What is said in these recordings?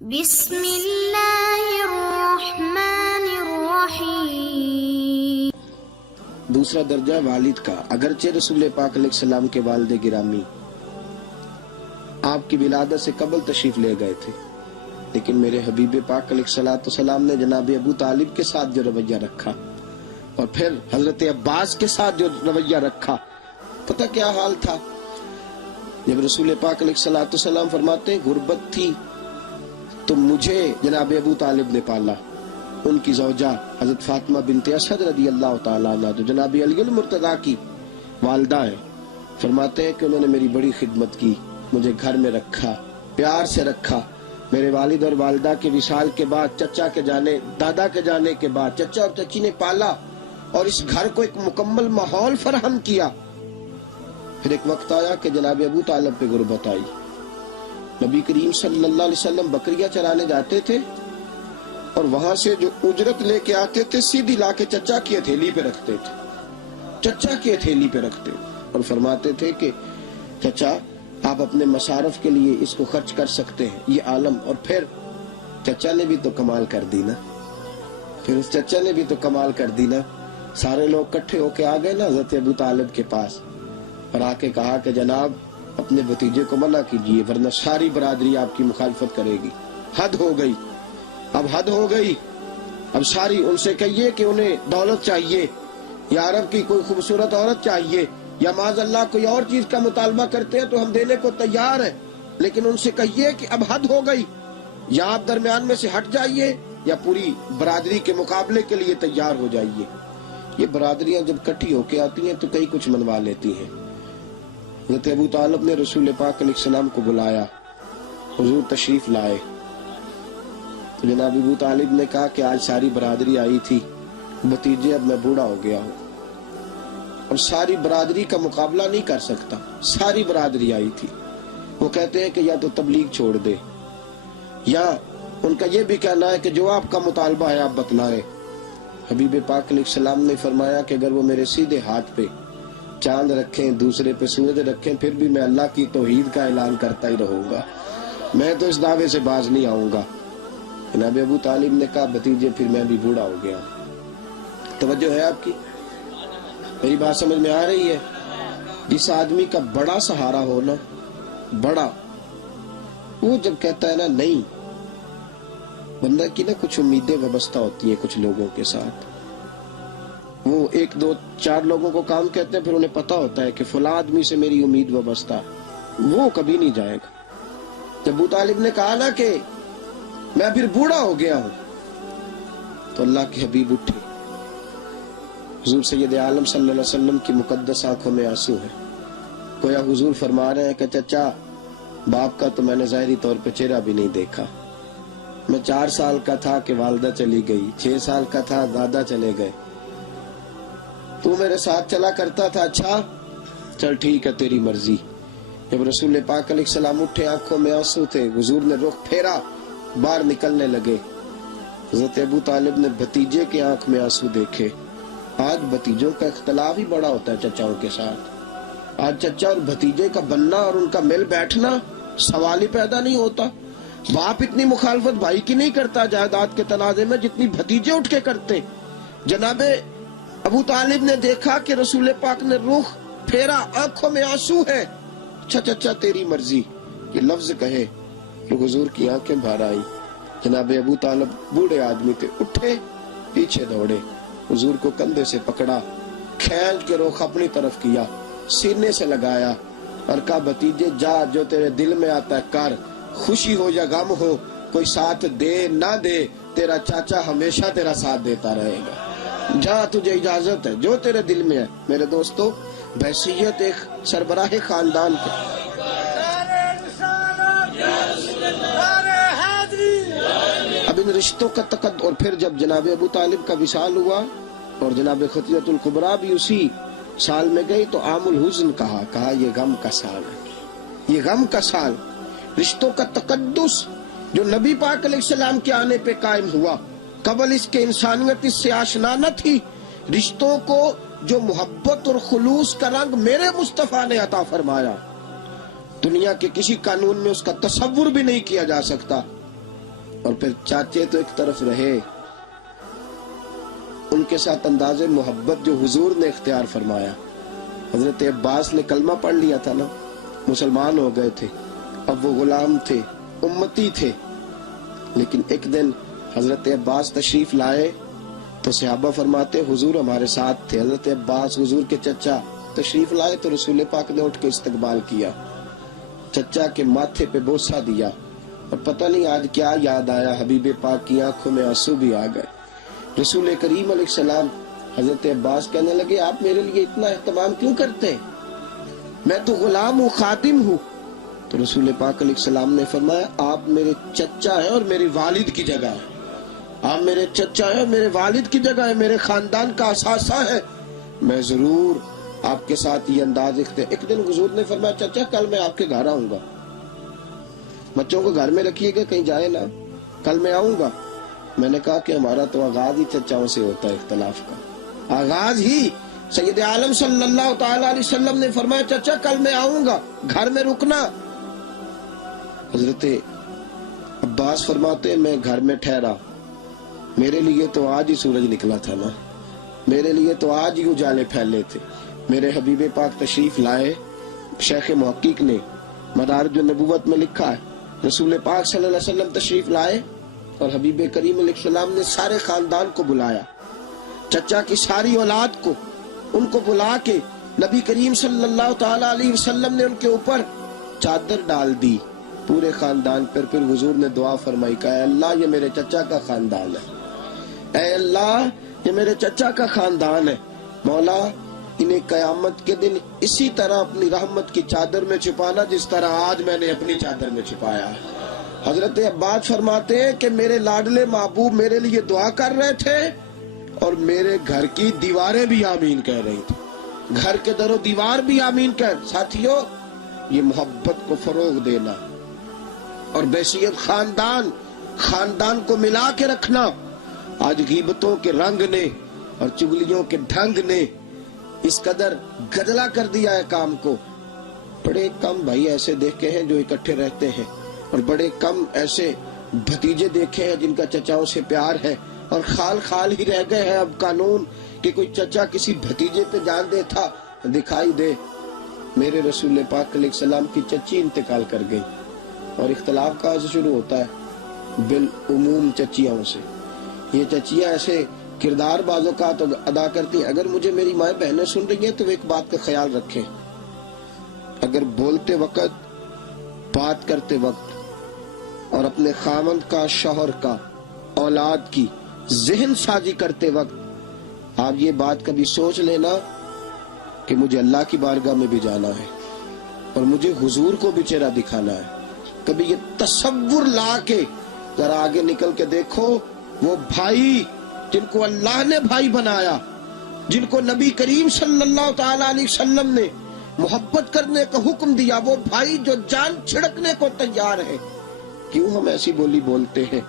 بسم اللہ الرحمن الرحیم۔ دوسرا درجہ والد کا، اگرچہ رسول پاک علیہ السلام کے والد گرامی آپ کی ولادت سے قبل تشریف لے گئے تھے، لیکن میرے حبیب پاک علیہ السلام نے جناب ابو طالب کے ساتھ جو رویہ رکھا اور پھر حضرت عباس کے ساتھ جو رویہ رکھا، پتہ کیا حال تھا؟ جب رسول پاک علیہ السلام فرماتے ہیں غربت تھی تو مجھے جناب ابو طالب نے پالا، ان کی زوجہ حضرت فاطمہ بنت اسد رضی اللہ تعالیٰ عنہ جو جناب علی المرتضیٰ کی والدہ ہیں، فرماتے ہیں کہ انہوں نے میری بڑی خدمت کی، مجھے گھر میں رکھا، پیار سے رکھا۔ میرے والد اور والدہ کے وصال کے بعد، چچا کے جانے، دادا کے جانے کے بعد چچا اور چچی نے پالا اور اس گھر کو ایک مکمل ماحول فراہم کیا۔ پھر ایک وقت آیا کہ جناب ابو طالب پہ غربت آئی۔ نبی کریم صلی اللہ علیہ وسلم بکریاں چرانے جاتے تھے اور وہاں سے جو اجرت لے کے آتے تھے سیدھی لا کے چچا کی ہتھیلی پہ رکھتے تھے، چچا کی ہتھیلی پہ رکھتے اور فرماتے تھے کہ چچا آپ اپنے مصارف کے لیے اس کو خرچ کر سکتے ہیں، یہ عالم۔ اور پھر چچا نے بھی تو کمال کر دی نا، پھر اس چچا نے بھی تو کمال کر دی نا۔ سارے لوگ کٹھے ہو کے آ گئے نا حضرت ابو طالب کے پاس اور آ کے کہا کہ جناب اپنے بھتیجے کو منع کیجیے ورنہ ساری برادری آپ کی مخالفت کرے گی۔ حد ہو گئی، اب حد ہو گئی، اب ساری ان سے کہیے کہ انہیں دولت چاہیے یا عرب کی کوئی خوبصورت عورت چاہیے یا معاذ اللہ کوئی اور چیز کا مطالبہ کرتے ہیں تو ہم دینے کو تیار ہیں، لیکن ان سے کہیے کہ اب حد ہو گئی، یا آپ درمیان میں سے ہٹ جائیے یا پوری برادری کے مقابلے کے لیے تیار ہو جائیے۔ یہ برادریاں جب کٹھی ہو کے آتی ہیں تو کئی کچھ منوا لیتی ہیں۔ حضرت ابو طالب نے رسول پاک علیہ السلام کو بلایا، حضور تشریف لائے تو جناب ابو طالب نے کہا کہ آج ساری برادری آئی تھی، بھتیجے اب میں بوڑھا ہو گیا ہوں اور ساری برادری کا مقابلہ نہیں کر سکتا، ساری برادری آئی تھی۔ وہ کہتے ہیں کہ یا تو تبلیغ چھوڑ دے یا ان کا یہ بھی کہنا ہے کہ جو آپ کا مطالبہ ہے آپ بتلائیں۔ حبیب پاک علیہ السلام نے فرمایا کہ اگر وہ میرے سیدھے ہاتھ پہ چاند رکھیں، دوسرے پہ سورج رکھیں، پھر بھی میں اللہ کی توحید کا اعلان کرتا ہی رہوں گا، میں تو اس دعوے سے باز نہیں آؤں گا۔ جناب ابو طالب نے کہا بھتیجے پھر میں بھی بوڑھا ہو گیا۔ توجہ ہے آپ کی؟ میری بات سمجھ میں آ رہی ہے؟ جس آدمی کا بڑا سہارا ہو نا، بڑا، وہ جب کہتا ہے نا نہیں، بندہ کی نا کچھ امیدیں وابستہ ہوتی ہیں کچھ لوگوں کے ساتھ۔ وہ ایک دو چار لوگوں کو کام کہتے ہیں، پھر انہیں پتا ہوتا ہے کہ فلاں آدمی سے میری امید وابستہ، وہ کبھی نہیں جائے گا۔ جب ابو طالب نے کہا نا کہ میں پھر بوڑھا ہو گیا ہوں تو اللہ کے حبیب اٹھے۔ حضور سید عالم صلی اللہ علیہ وسلم کی مقدس آنکھوں میں آنسو ہے، گویا حضور فرما رہے ہیں کہ چچا باپ کا تو میں نے ظاہری طور پہ چہرہ بھی نہیں دیکھا، میں 4 سال کا تھا کہ والدہ چلی گئی، 6 سال کا تھا دادا چلے گئے، تو میرے ساتھ چلا کرتا تھا، اچھا چل ٹھیک ہے تیری مرضی۔ جب رسول پاک علیہ السلام اٹھے آنکھوں میں آنسو تھے، حضور نے رخ پھیرا، باہر نکلنے لگے۔ حضرت ابو طالب نے بھتیجے کے آنکھ میں آنسو دیکھے۔ آج بھتیجوں کا اختلاف ہی بڑا ہوتا ہے چچاؤں کے ساتھ، آج چچا اور بھتیجے کا بننا اور ان کا مل بیٹھنا سوال ہی پیدا نہیں ہوتا۔ باپ اتنی مخالفت بھائی کی نہیں کرتا جائیداد کے تنازع میں جتنی بھتیجے اٹھ کے کرتے۔ جناب ابو طالب نے دیکھا کہ رسول پاک نے رخ پھیرا، آنکھوں میں آنسو ہے، اچھا چچا تیری مرضی، یہ لفظ کہے کہ حضور کی آنکھیں بھر آئی۔ جناب ابو طالب بوڑھے آدمی تھے، اٹھے پیچھے دوڑے، حضور کو کندھے سے پکڑا، کھینچ کے رخ اپنی طرف کیا، سینے سے لگایا اور کہا بھتیجے جا، جو تیرے دل میں آتا ہے کر، خوشی ہو یا غم ہو، کوئی ساتھ دے نہ دے، تیرا چاچا ہمیشہ تیرا ساتھ دیتا رہے گا، جا تجھے اجازت ہے، جو تیرے دل میں ہے۔ میرے دوستو، بحیثیت ایک سربراہ خاندان کے اب ان رشتوں کا تقدس، اور پھر جب جناب ابو طالب کا وصال ہوا اور جناب خدیجہ الکبریٰ بھی اسی سال میں گئی تو عام الحزن کہا یہ غم کا سال ہے، یہ غم کا سال۔ رشتوں کا تقدس جو نبی پاک علیہ السلام کے آنے پہ قائم ہوا، قبل اس کے انسانیت اس سے آشنا نہ تھی۔ رشتوں کو جو محبت اور خلوص کا رنگ میرے مصطفیٰ نے عطا فرمایا، دنیا کے کسی قانون میں اس کا تصور بھی نہیں کیا جا سکتا۔ اور پھر چاچے تو ایک طرف رہے، ان کے ساتھ انداز محبت جو حضور نے اختیار فرمایا. حضرت عباس نے کلمہ پڑھ لیا تھا نا، مسلمان ہو گئے تھے، اب وہ غلام تھے، امتی تھے. لیکن ایک دن حضرت عباس تشریف لائے تو صحابہ فرماتے حضور ہمارے ساتھ تھے. حضرت عباس حضور کے چچا تشریف لائے تو رسول پاک نے اٹھ کے استقبال کیا، چچا کے ماتھے پہ بوسہ دیا، اور پتہ نہیں آج کیا یاد آیا، حبیب پاک کی آنکھوں میں آنسو بھی آ گئے. رسول کریم علیہ السلام حضرت عباس کہنے لگے آپ میرے لیے اتنا اہتمام کیوں کرتے ہیں، میں تو غلام ہوں، خادم ہوں. تو رسول پاک علیہ السلام نے فرمایا آپ میرے چچا ہیں اور میرے والد کی جگہ ہے، آپ میرے چچا ہیں اور میرے والد کی جگہ ہے، میرے خاندان کا اثاثہ ہے، میں ضرور آپ کے ساتھ یہ انداز اختیار. ایک دن حضور نے فرمایا چچا کل میں آپ کے گھر آؤں گا، بچوں کو گھر میں رکھیے گا کہیں جائے نا، کل میں آؤں گا. میں نے کہا کہ ہمارا تو آغاز ہی چچاؤں سے ہوتا ہے، اختلاف کا آغاز ہی. سید عالم صلی اللہ تعالی علیہ وسلم نے فرمایا چچا کل میں آؤں گا، گھر میں رکنا. حضرت عباس فرماتے میں گھر میں ٹھہرا، میرے لیے تو آج ہی سورج نکلا تھا نا، میرے لیے تو آج ہی اجالے پھیلے تھے. میرے حبیب پاک تشریف لائے. شیخ محقق نے مدارج النبوت میں لکھا ہے رسول پاک صلی اللہ علیہ وسلم تشریف لائے اور حبیب کریم علیہ السلام نے سارے خاندان کو بلایا، چچا کی ساری اولاد کو، ان کو بلا کے نبی کریم صلی اللہ تعالی علیہ وسلم نے ان کے اوپر چادر ڈال دی پورے خاندان پر. پھر حضور نے دعا فرمائی کہ اے اللہ یہ میرے چچا کا خاندان ہے، اے اللہ یہ میرے چچا کا خاندان ہے، مولا انہیں قیامت کے دن اسی طرح اپنی رحمت کی چادر میں چھپانا جس طرح آج میں نے اپنی چادر میں چھپایا. حضرت عباس فرماتے ہیں کہ میرے لاڈلے محبوب میرے لیے دعا کر رہے تھے اور میرے گھر کی دیواریں بھی آمین کہہ رہی تھی، گھر کے در و دیوار بھی آمین کہہ. ساتھیو یہ محبت کو فروغ دینا اور بحیثیت خاندان کو ملا کے رکھنا. آج غیبتوں کے رنگ نے اور چغلیوں کے ڈھنگ نے اس قدر گدلا کر دیا ہے کام کو. بڑے کم بھائی ایسے دیکھے ہیں جو اکٹھے رہتے ہیں، اور بڑے کم ایسے بھتیجے دیکھے ہیں جن کا چچاؤں سے پیار ہے، اور خال ہی رہ گئے ہیں اب قانون کہ کوئی چچا کسی بھتیجے پہ جان دے تھا دکھائی دے. میرے رسول پاک علیہ السلام کی چچی انتقال کر گئی اور اختلاف کہاں سے شروع ہوتا ہے؟ بالعموم چچیاں سے. یہ چچیاں ایسے کردار بعض اوقات ادا کرتی ہیں. اگر مجھے میری مائیں بہنیں سن رہی ہیں تو وہ ایک بات کا خیال رکھیں، اگر بولتے وقت، بات کرتے وقت اور اپنے خاوند کا، شوہر کا، اولاد کی ذہن سازی کرتے وقت آپ یہ بات کبھی سوچ لینا کہ مجھے اللہ کی بارگاہ میں بھی جانا ہے اور مجھے حضور کو بھی چہرہ دکھانا ہے. کبھی یہ تصور لا کے ذرا آگے نکل کے دیکھو، وہ بھائی جن کو اللہ نے بھائی بنایا، جن کو نبی کریم صلی اللہ تعالی علیہ وسلم نے محبت کرنے کا حکم دیا، وہ بھائی جو جان چھڑکنے کو تیار ہے، کیوں ہم ایسی بولی بولتے ہیں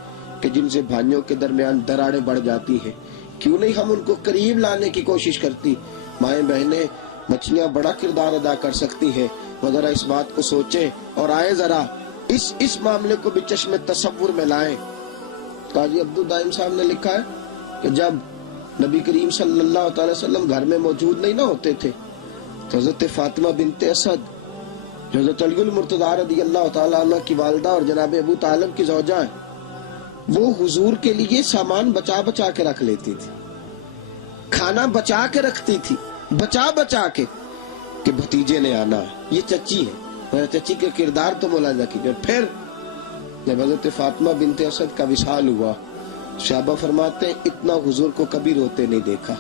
کہ جن سے بھائیوں کے درمیان دراڑیں بڑھ جاتی ہیں؟ کیوں نہیں ہم ان کو قریب لانے کی کوشش کرتی؟ مائیں بہنیں مچھلیاں بڑا کردار ادا کر سکتی ہیں، وہ ذرا اس بات کو سوچیں اور آئے ذرا اس معاملے کو بھی چشم تصور میں لائیں. قاضی عبدالدائم صاحب نے لکھا ہے کہ جب نبی کریم صلی اللہ تعالی وسلم گھر میں موجود نہیں نہ ہوتے تھے تو حضرت فاطمہ بنت اسد جو حضرت علی المرتضیٰ رضی اللہ تعالیٰ عنہ کی والدہ اور جناب ابو طالب کی زوجہ ہیں، وہ حضور کے لیے سامان بچا کے رکھ لیتی تھی، کھانا بچا کے رکھتی تھی، بچا کے کہ بھتیجے نے آنا ہے. یہ چچی ہے، چچی کے کردار تو ملاحظہ کیجیے. پھر جب حضرت فاطمہ بنت اسد کا وصال ہوا، صحابہ فرماتے ہیں اتنا حضور کو کبھی روتے نہیں دیکھا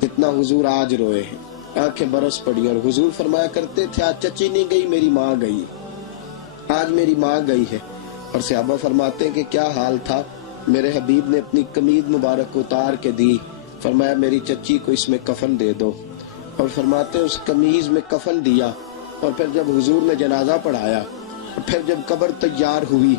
جتنا حضور آج روئے ہیں. آنکھیں برس پڑی اور حضور فرمایا کرتے تھے آج چچی نہیں گئی، میری ماں گئی، آج میری ماں گئی ہے. اور صحابہ فرماتے ہیں کہ کیا حال تھا، میرے حبیب نے اپنی قمیض مبارک اتار کے دی، فرمایا میری چچی کو اس میں کفن دے دو، اور فرماتے ہیں اس قمیض میں کفن دیا. اور پھر جب حضور نے جنازہ پڑھایا، پھر جب قبر تیار ہوئی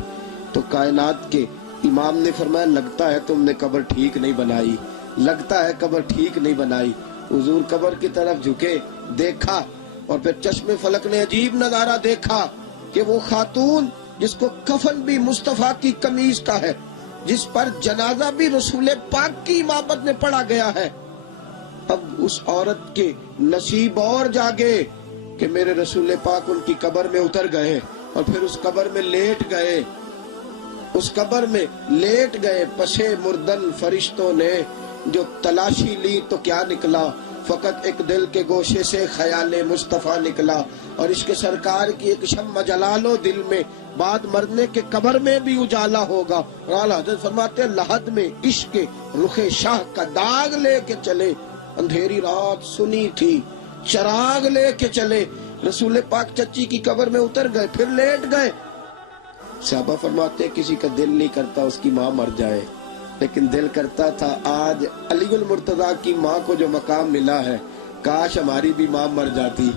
تو کائنات کے امام نے فرمایا لگتا ہے تم نے قبر ٹھیک نہیں بنائی، لگتا ہے قبر ٹھیک نہیں بنائی. حضور قبر کی طرف جھکے، دیکھا، اور پھر چشم فلک نے عجیب نظارہ دیکھا کہ وہ خاتون جس کو کفن بھی مصطفیٰ کی قمیض کا ہے، جس پر جنازہ بھی رسول پاک کی امامت میں پڑھا گیا ہے، اب اس عورت کے نصیب اور جاگے کہ میرے رسول پاک ان کی قبر میں اتر گئے اور پھر اس قبر میں لیٹ گئے، اس قبر میں لیٹ گئے۔ پسے مردن فرشتوں نے جو تلاشی لی تو کیا نکلا؟ فقط ایک دل کے گوشے سے خیال مصطفیٰ نکلا، اور عشق سرکار کی ایک شمع جلا لو دل میں، بعد مرنے کے قبر میں بھی اجالا ہوگا۔ اعلیٰ حضرت فرماتے ہیں لحد میں عشق رخ شاہ کا داغ لے کے چلے، اندھیری رات سنی تھی چراغ لے کے چلے، رسول پاک چچی کی قبر میں اتر گئے، پھر لیٹ گئے۔ صحابہ فرماتے ہیں کسی کا دل نہیں کرتا اس کی ماں مر جائے، لیکن دل کرتا تھا آج علی المرتضیٰ کی ماں کو جو مقام ملا ہے، کاش ہماری بھی ماں مر جاتی۔